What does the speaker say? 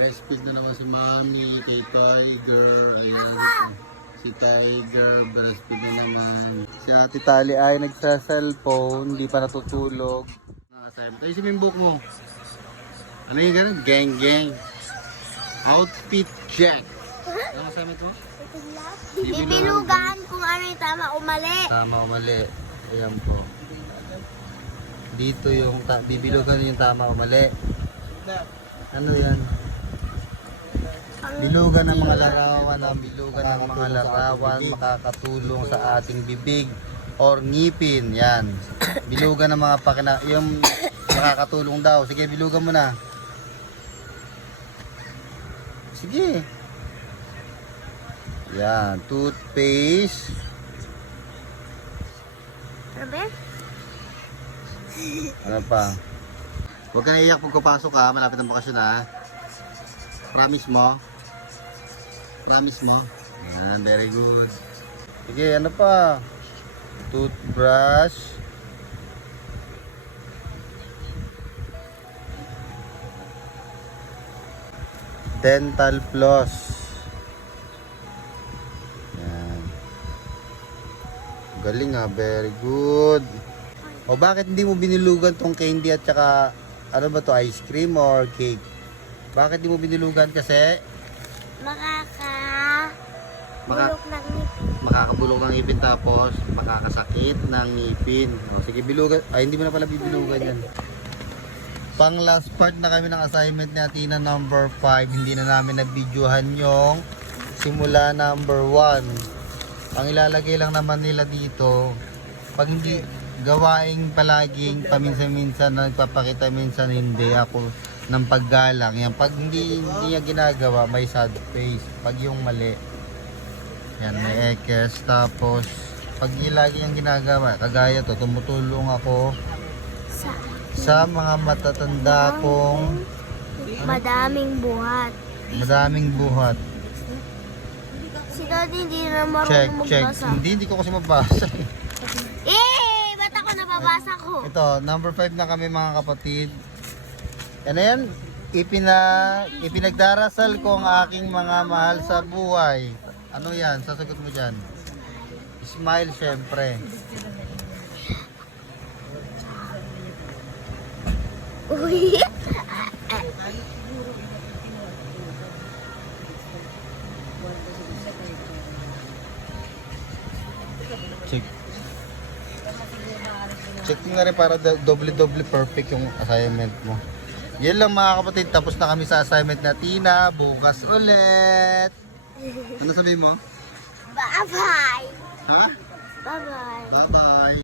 Breastfeed na naman si Mami, kay Tiger. Ayan, si Tiger, breastfeed na naman. Si Ate Tali ay nagsa-cellphone, hindi pa natutulog. Nakasabi. Tayo si Mimbuk mo. Ano yung ganun? Gang gang. Outfit check. Ano kasama ito? Bibilugan kung ano yung tama o mali. Tama o mali. Ayan po. Dito yung bibilugan yung tama o mali. Ano yan? Bilugan ng mga larawan, ang bilugan ng mga larawan makakatulong sa ating bibig or ngipin. Yan. Bilugan ng mga yung makakatulong daw. Sige, bilugan mo na. Sige. Yan, toothpaste. Sabi? Ano pa? Huwag ka naiyak pagkapasok ha, malapit ang bakasyon ha. Promise mo? Promise mo? Yan, very good. Sige, ano pa? Toothbrush. Dental floss. Yan. Galing ha, very good. O bakit hindi mo binilugan tong candy at saka ano ba to, ice cream or cake? Bakit hindi mo binilugan? Kasi Makakabulok ng ngipin. makakabulok ng ngipin tapos makakasakit ng ngipin. O sige, bilugan. Ay, hindi mo na pala bibilugan yan. Pang last part na kami ng assignment natin na number 5. Hindi na namin na-videohan yung simula number 1. Ang ilalagay lang naman nila dito, pag hindi gawaing palaging paminsan-minsan na nagpapakita, minsan hindi ako ng paggalang. Yan, pag hindi niya ginagawa, may sad face. Pag yung mali, yan, may ekes. Tapos, pag lagi yung ginagawa, kagaya to, tumutulong ako sa mga matatanda kong Madaming buhat. Si Daddy hindi na marunong magbasa. Hindi ko kasi mabasa. Ba't ako nababasa ko? Ito, number 5 na kami mga kapatid. Yan na yan, ipinagdarasal ko ang aking mga mahal sa buhay. Ano yan? Sasagot mo dyan. Smile syempre. Uy! Check. Check mo na rin para doble-doble perfect yung assignment mo. Yan lang mga kapatid, tapos na kami sa assignment na Tina. Bukas ulit. Ano sabihin mo? Bye-bye! Ha? Bye-bye! Bye-bye.